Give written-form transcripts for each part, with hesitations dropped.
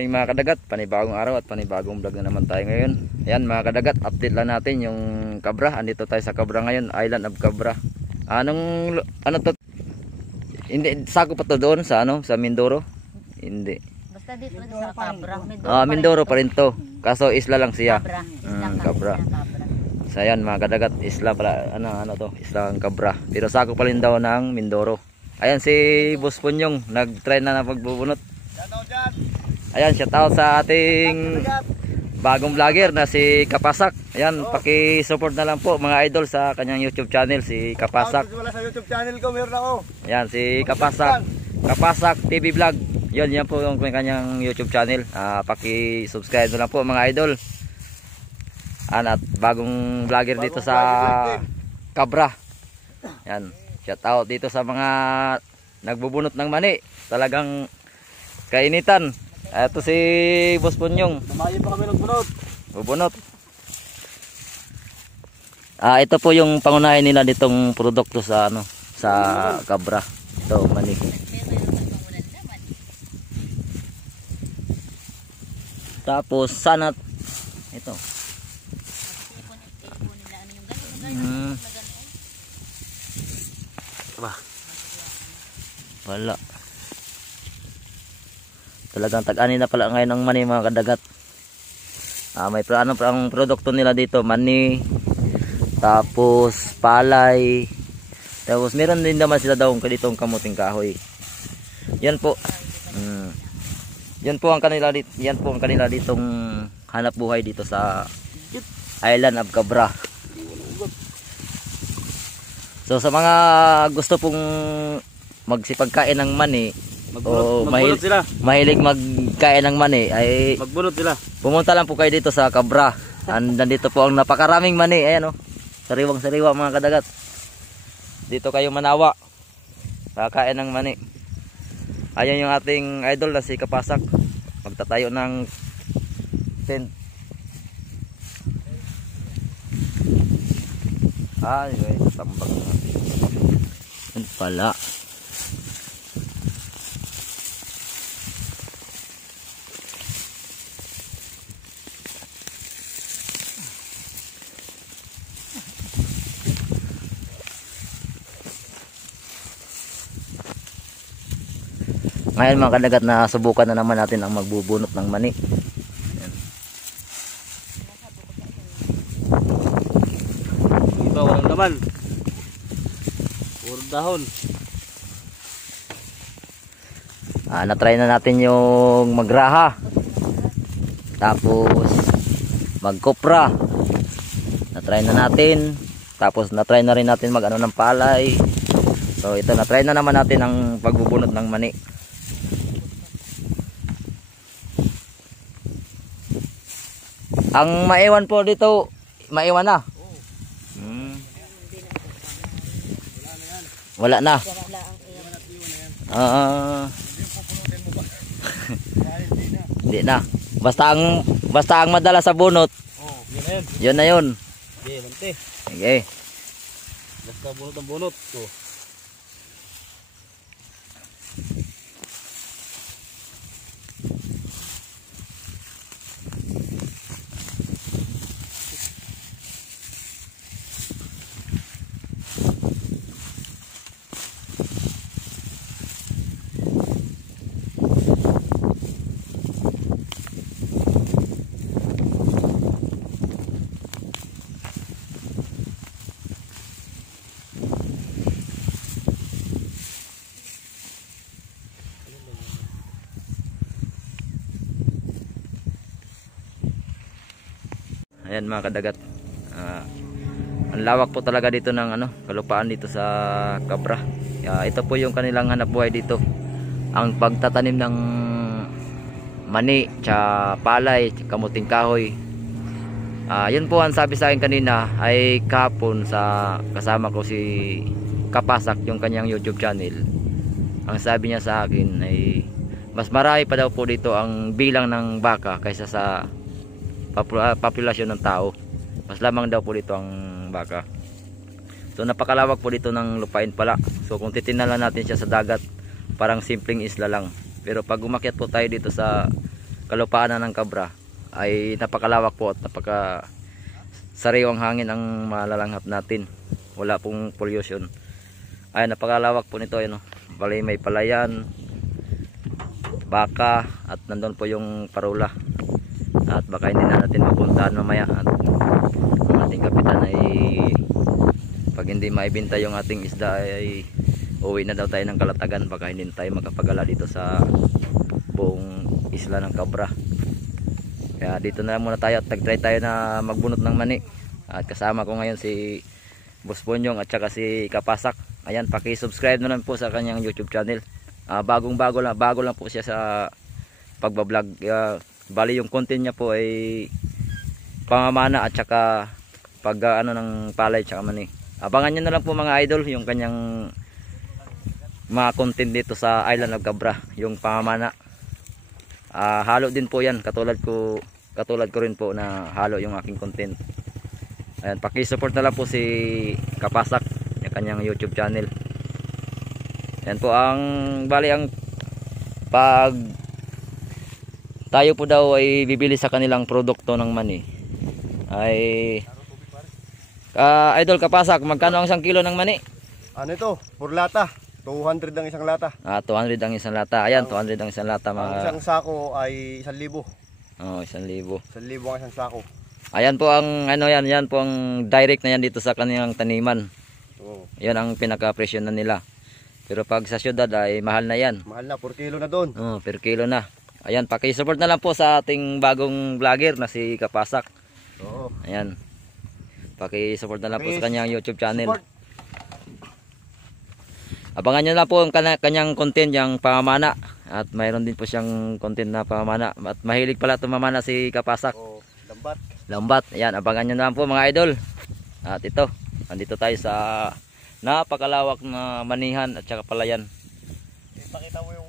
morning mga kadagat, panibagong araw at panibagong vlog na naman tayo ngayon. Ayan mga kadagat, update lang natin yung Cabra. Andito tayo sa Cabra ngayon, Island of Cabra. Ano to? Hindi, sako pa to doon sa sa Mindoro? Hindi. Basta dito sa Cabra. Mindoro pa rin to. Kaso isla lang siya. Cabra. So ayan mga kadagat, isla pala, isla ang Cabra. Pero sako pa rin daw ng Mindoro. Ayan si Boss Punyong, nag-try na pagbubunot. Ayan, shout out sa ating bagong vlogger na si Kapasak. Ayan, paki-support na lang po mga idol sa kanyang YouTube channel, si Kapasak. Wala sa YouTube channel ko, meron ako. Ayan, si Kapasak. Kapasak TV Vlog. Yan po yung kanyang YouTube channel. Paki-subscribe na lang po mga idol. At bagong vlogger dito sa Cabra. Ayan, shout out dito sa mga nagbubunot ng mani. Talagang kainitan. Ito si Boss Punyong. Mamayin pa kami nagbunot. Bubunot. Ito po yung pangunahin nila ditong produkto sa sa Cabra. Ito mani. Tapos sanat ito. Wala. Talagang tag-ani na pala ngayon ang mani mga kadagat. May ang produkto nila dito, mani, tapos palay, tapos meron din naman sila daw ditong kamuting kahoy. Yan po. Yan po ang kanila ditong hanap buhay dito sa Island of Cabra. So sa mga gusto pong magsipagkain ng mani, mahilig magkain ng mani, ay Magbunot sila. pumunta lang po kayo dito sa Cabra. Nandito po ang napakaraming mani. Ayan sariwang-sariwa mga kadagat. Dito kayo manawa, kakain ng mani. Ayan yung ating idol na si Kapasak, magtatayo ng tent. Tambak na. Yan pala. Ngayon mga kadagat, na subukan na naman natin ang magbubunot ng mani. Ayan. Ito, walang laman. Puro dahon. Na-try na natin yung magraha. Tapos magkopra. Na-try na natin. Tapos na-try na rin natin ng palay. So ito, na-try na naman natin ang pagbubunot ng mani. Ang maiwan po dito, maiwan na. Wala na. Hindi na. Basta ang madala sa bunot. Yun na yun. Okay. Basta bunot ang bunot. Ayan mga kadagat, ang lawak po talaga dito ng kalupaan dito sa Cabra. Ito po yung kanilang hanap buhay dito, ang pagtatanim ng mani, palay, kamuting kahoy. Yun po ang sabi sa akin kanina ay kahapon sa kasama ko si Kapasak, yung kanyang YouTube channel. Ang sabi niya sa akin ay mas marami pa daw po dito ang bilang ng baka kaysa sa populasyon ng tao. Mas lamang daw po dito ang baka. So napakalawak po dito ng lupain pala. So kung titingnan lang natin siya sa dagat, parang simpleng isla lang. Pero pag umakyat po tayo dito sa kalupaan na ng Cabra ay napakalawak po at napaka sariwang hangin ang malalanghap natin. Wala pong pollution. Ay napakalawak po nito, ano. Bali may palayan, baka, at nandun po yung parula. At baka hindi na natin mapuntahan mamaya. At ang ating kapitan ay pag hindi maibenta yung ating isda ay uwi na daw tayo ng Kalatagan. Baka hindi tayo makapagala dito sa buong isla ng Cabra. Kaya dito na lang muna tayo at nag-try tayo na magbunot ng mani. At kasama ko ngayon si Boss Bonyong at saka si Kapasak. Ayan, paki-subscribe na lang po sa kanyang YouTube channel. Bago lang po siya sa pagbablog. Bali yung content niya po ay pamamana at saka pag ano ng palay at saka mani. Abangan niyo na lang po mga idol yung kanyang mga content dito sa Island of Cabra, yung pamamana. Halo din po yan, katulad ko rin po na halo yung aking content. Ayan, paki-support na lang po si Kapasak, yung kanyang YouTube channel. Ayan po ang bali ang pag tayo po daw ay bibili sa kanilang produkto ng mani ay Idol Kapasak, magkano ang 1 kilo ng mani? Ano ito? Pur lata. 200 ang isang lata. 200 ang isang lata. Ayan, 200 ang isang lata mga. Ang isang sako ay 1,000. Oh, 1,000. 1,000 ang isang sako. Ayan po ang ano yan po ang direct na yan dito sa kanilang taniman. Oo. Yan ang pinaka-presyo na nila. Pero pag sa syudad ay mahal na yan. Mahal na, 4 kilo na doon. Oh, per kilo na. Ayan, paki-support na lang po sa ating bagong vlogger na si Kapasak. Oo. Ayan. Paki-support na lang po sa kanyang YouTube channel. Support. Abangan nyo lang po ang kanyang content, yung pamamana. At mayroon din po siyang content na pamamana. At mahilig pala tumamana si Kapasak. Oo, lambat. Lambat. Ayan, abangan nyo na lang po mga idol. At ito, andito tayo sa napakalawak na manihan at saka palayan. Ipakita mo yung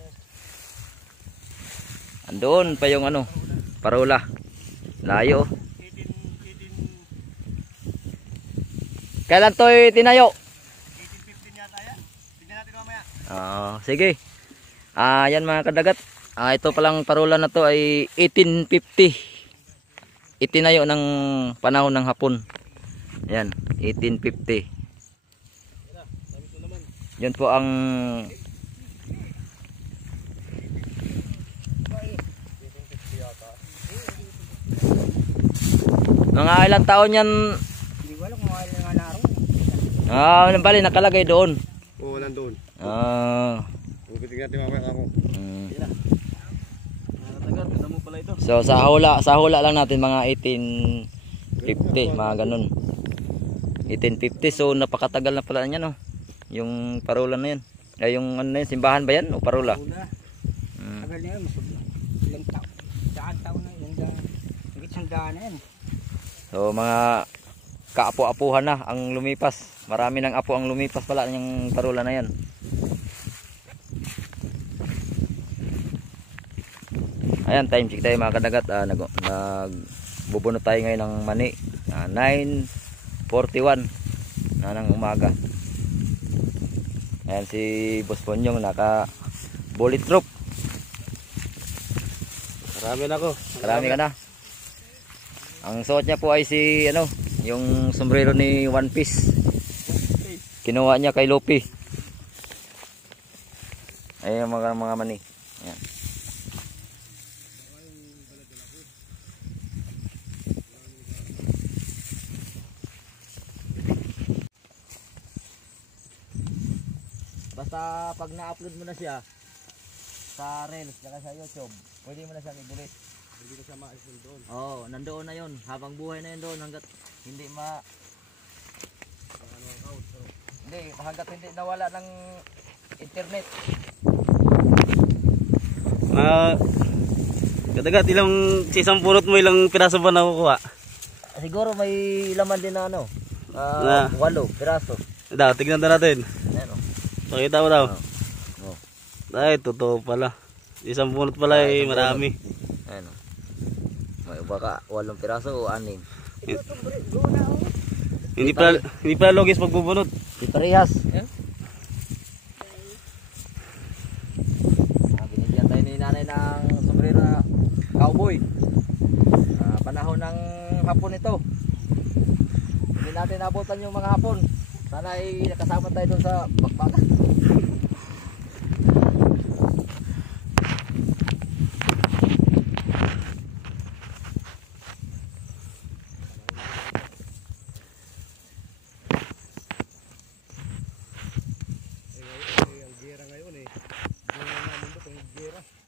Andoon pa yung ano, parula. Layo. Kailan to'y tinayo? 1815 yata yan. Tingnan natin mamaya. Sige. Yan mga kadagat. Ito palang parula na to ay 1850. Itinayo ng panahon ng Hapon. Yan, 1850. Yun po ang mga ilang taon yan. Hindi ko alam kung ano nga naroon. Bali nakalagay doon. Oo, nandoon. Tingnan natin mamaya ako. Nakatagat, mo pala ito. So sa hula lang natin mga 1850, mga ganun. 1850, so napakatagal na pala niya, no. Yung parula na 'yan. Ay yung ano na 'yan, simbahan ba 'yan o parula? Tagal na yun, ilang taon na yun, isang daan na yan. So mga kaapo-apuhan na ang lumipas. Marami ng apo ang lumipas pala yung parula na 'yan. Ayan, time check tayo mga kadagat. Nagbubunot tayo ngayon ng mani. 9:41 na ng umaga. Ayan si Boss Bonyong naka bulletproof. Marami na ako. Marami ka na. Ang suot niya po ay si ano, yung sombrero ni One Piece. Kinuha niya kay Luffy. Ayan mga mani. Ayan. Basta pag na-upload mo na siya sa Reels saka sa YouTube, pwede mo na siyang i-delete. Hindi ko siya ma-isin doon. Oo, nandoon na yun. Habang buhay na yun doon hanggat hindi hanggat hindi nawala ng internet. Kadagat, ilang sa isang purot mo, ilang piraso ba nakukuha? Siguro may laman din na ano. 8 piraso. Daw, tignan na natin. Ayan o. Pakita mo daw. Oh. Ay, totoo pala. Isang purot pala ay marami. Ayan o. May baka 8 piraso o 6. Hindi pala logis pagbubunot. Si Parehas. Binigyan tayo ni nanay ng sombrero na cowboy. Panahon ng hapon ito. Hindi natin nabutan yung mga hapon. Sana ay nakasama tayo doon sa bakbakan.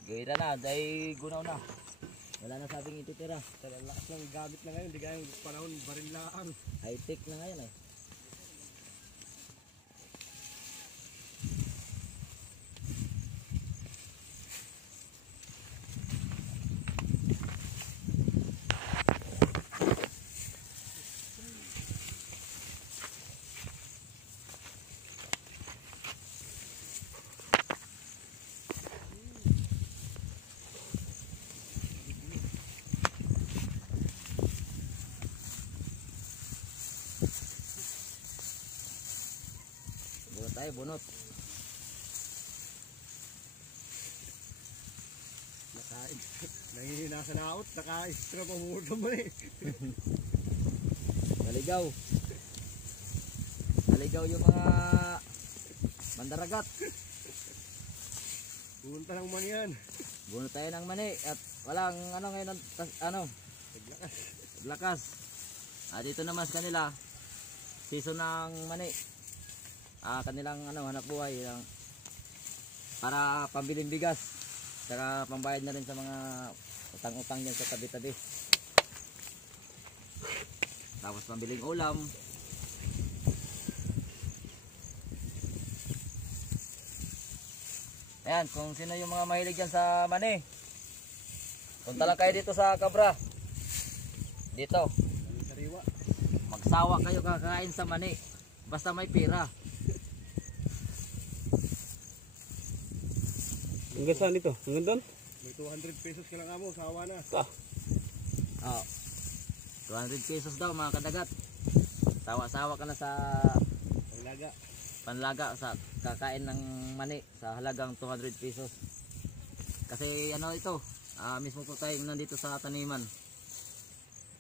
Gera na, dahil gunaw na. Wala na sabing ititira. Lakas ng gamit na ngayon, di gaya yung panahon baril lang. High tech na ngayon eh. Bunot tayo, bunot. Nakain. Nangihina sa naot, naka-extra pamulong mo eh. Naligaw. Naligaw yung mga mandaragat. Punta ng mani yan. Bunot tayo ng mani at walang ano ngayon ano. Lakas. Dito naman sa kanila season ng mani. Kanilang ano hanap buhay para pambiling bigas. Saka pambayad na rin sa mga utang-utang diyan sa tabi-tabi. Tapos pambiling ulam. Ayan, kung sino yung mga mahilig dyan sa mani, punta lang kayo dito sa Cabra. Dito. Magsawa kayo kakain sa mani. Basta may pera. Hanggang saan ito? Hanggang doon? May 200 pesos ka lang amo, sawa na. 200 pesos daw mga kadagat. Sawa-sawa ka na sa panlaga sa kakain ng mani sa halagang 200 pesos. Kasi ano ito, mismo po tayo nandito sa taniman.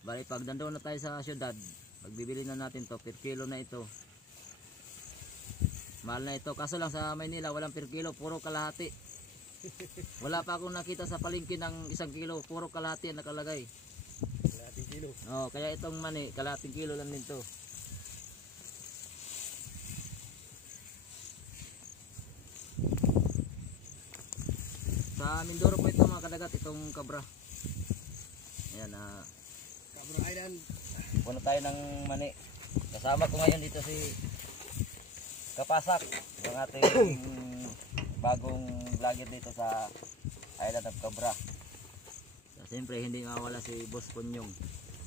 Bali pag nandoon na tayo sa syudad, pagbibili na natin to per kilo na ito. Mahal na ito, kaso lang sa Maynila walang per kilo, puro kalahati. Wala pa akong nakita sa palengke ng 1 kilo, puro kalahati ang nakalagay. Kalahating kilo. Kaya itong mani, kalahating kilo lang din to. Sa Mindoro po ito mga kadagat, itong Cabra. Ayan, Cabra Island. puno tayo ng mani. Kasama ko ngayon dito si Kapasak, yung ating bagong vlogger dito sa Island of Cabra. So, siyempre hindi mawala si Boss Punyong,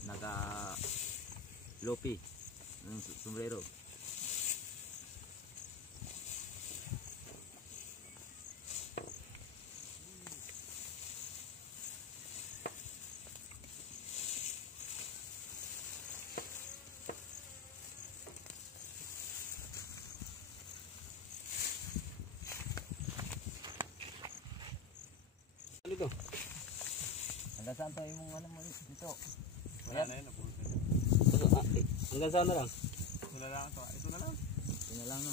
naka lopi ng sombrero. Dito. Hanggang saan tayo mong ano mo dito? Wala na yun, napunta. Hanggang saan na lang? Ito na lang ito. Ito na lang. Ito na lang no.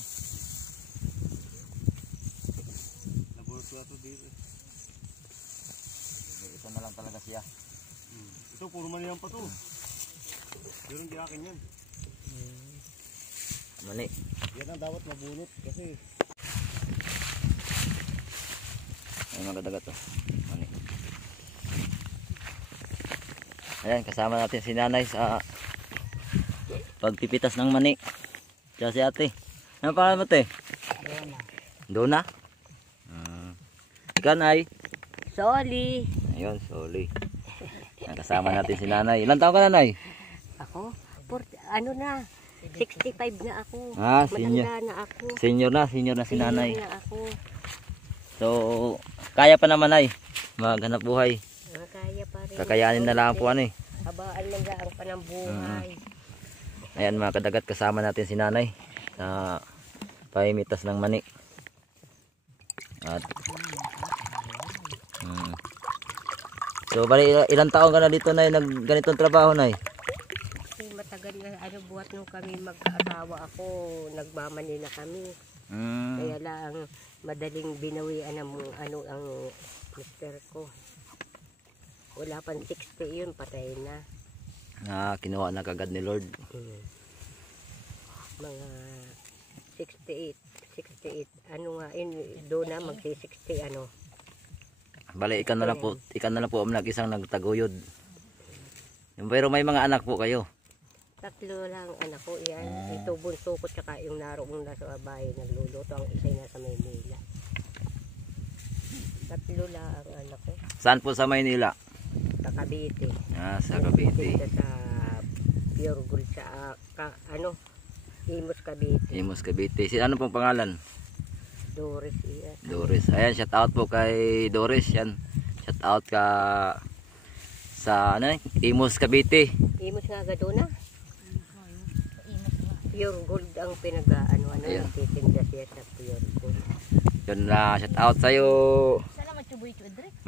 Nabulot ko ito dito. Ito na lang talaga siya. Ito, puro maniyan pa to. Pero hindi akin yan. Mani. Yan ang dapat mabunot kasi Ay mga kadagat to. Mani. Ayan, kasama natin si nanay sa pagpipitas ng mani. Siya si ate. Ano pangalan mo te? Dona. Ikaw nay? Soli. Ayun, Soli. Ayan, kasama natin si nanay. Ilan taon ka nanay? Ako? Ano na? 65 na ako. Senior. Matanda na ako. Senior na si nanay. Senior na ako. So, kaya pa naman ay maghanap buhay. Kaya pa rin. Kakayanin na lang po ano eh. Habaan lang lang pa ng buhay. Ayan mga kadagat, kasama natin si nanay sa pahimitas ng mani. At So bali ilang taon ka na dito na nag ganitong trabaho na? Kasi matagal na, buhat nung kami magkaasawa ako, nagmamani na kami. Kaya lang, madaling binawian ang ang mister ko. Wala pang 60 yun, patay na. Kinuha na kagad ni Lord. Mga 68. Ano nga, doon na magsi-60 ano. Bali ikaw na lang po ang isang nagtaguyod. Pero may mga anak po kayo. 3 lang anak ko yan. Ito bunso ko tsaka yung naroong nasa bahay nagluluto. Ang isa nasa Maynila. 3 lang ang anak ko. Saan po sa Maynila? Sa Cavite. Sa Cavite. Sa Pure Gold sa Imus Cavite. Imus Cavite. Ano pong pangalan? Doris yan. Doris. Ayan, shout out po kay Doris. Yan. Shout out ka sa Imus Cavite. Imus nga gaduna. Pure Gold ang nagtitinda siya sa Pure Gold. Yun na, shout out sa'yo.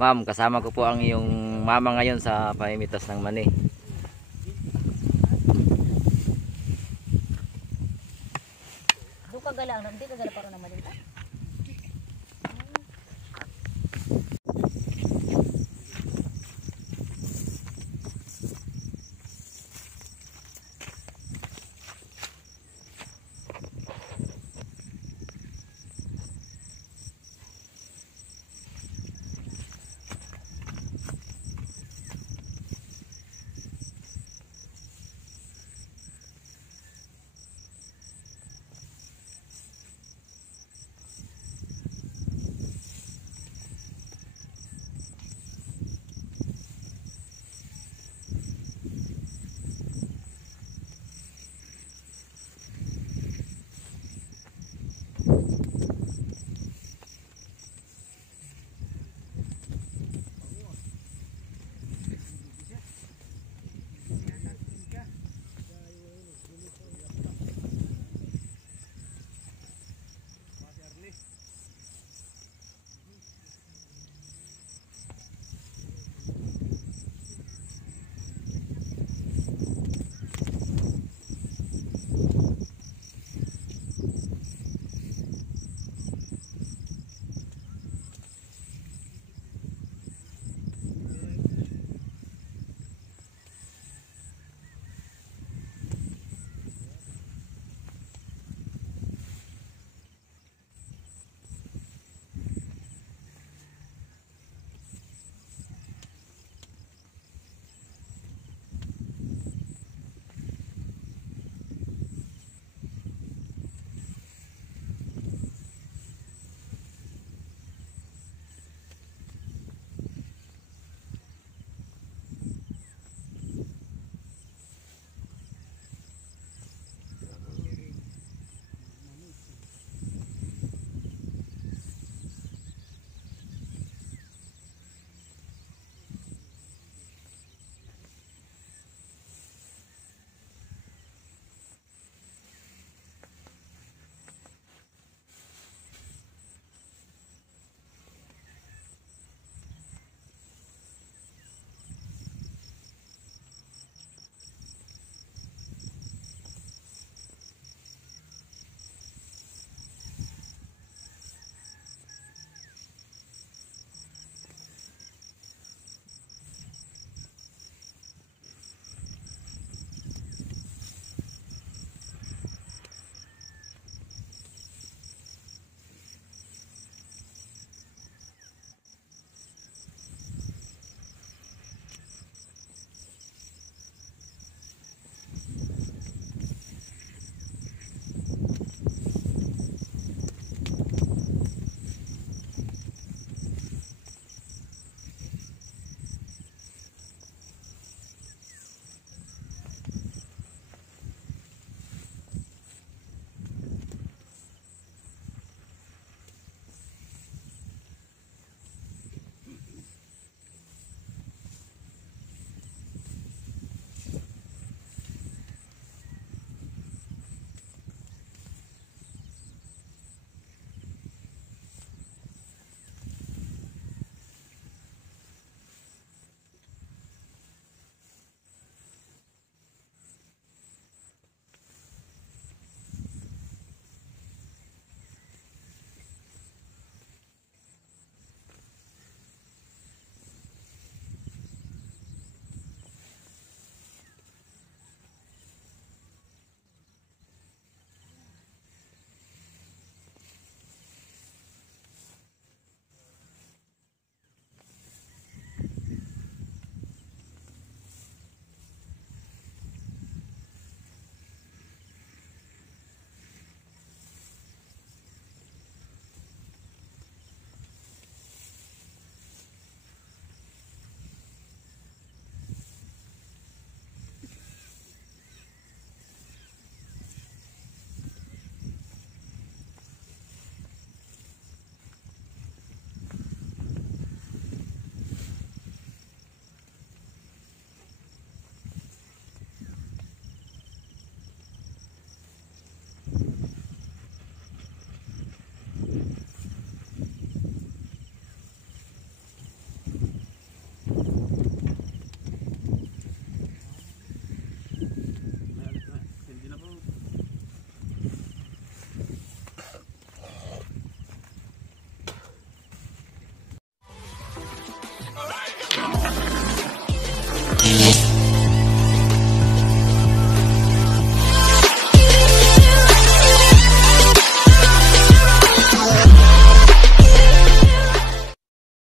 Ma'am, kasama ko po ang iyong mama ngayon sa pamimitas ng mani. Doon ka gala, hindi ka gala para naman din.